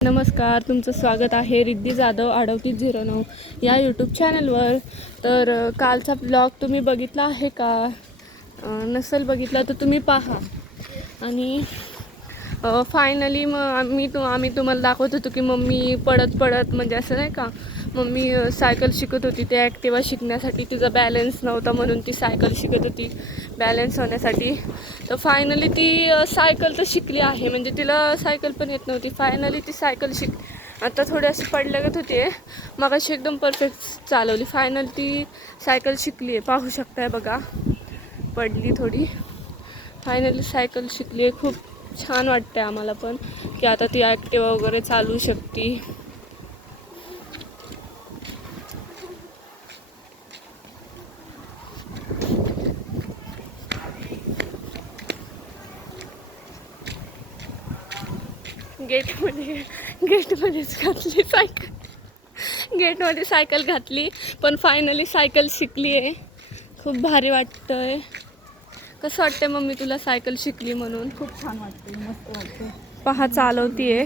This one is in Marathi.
नमस्कार, तुमचं स्वागत आहे रिद्धी जाधव 3809 या यूट्यूब चॅनलवर. तर कालचा ब्लॉग तुम्ही बघितला आहे का? नसेल बघितला तर तुम्ही पहा. आणि फायनली मग आम्ही तुम्हाला दाखवत होतो की मम्मी पडत म्हणजे असं नाही का, मम्मी सायकल शिकत होती. ते ॲक्टिवा शिकण्यासाठी तिचा बॅलन्स नव्हता म्हणून ती सायकल शिकत होती बॅलन्स होण्यासाठी. तर फायनली ती सायकल तर शिकली आहे, म्हणजे तिला सायकल पण येत नव्हती. फायनली ती सायकल आता थोडी अशी पडल्यागत होती, मग अशी एकदम परफेक्ट चालवली. फायनली ती सायकल शिकली आहे, पाहू शकताय बघा. पडली थोडी, फायनली सायकल शिकली आहे. खूप छान वाटते आम्हाला पण की आता ती ॲक्टिवा वगैरे चालवू शकते. गेटमध्येच घातली सायकल, गेटमध्ये सायकल घातली, पण फायनली सायकल शिकली आहे. खूप भारी वाटतंय. कसं वाटतंय मम्मी तुला सायकल शिकली म्हणून? खूप छान वाटते, मस्त वाटते. पहा चालवतीये.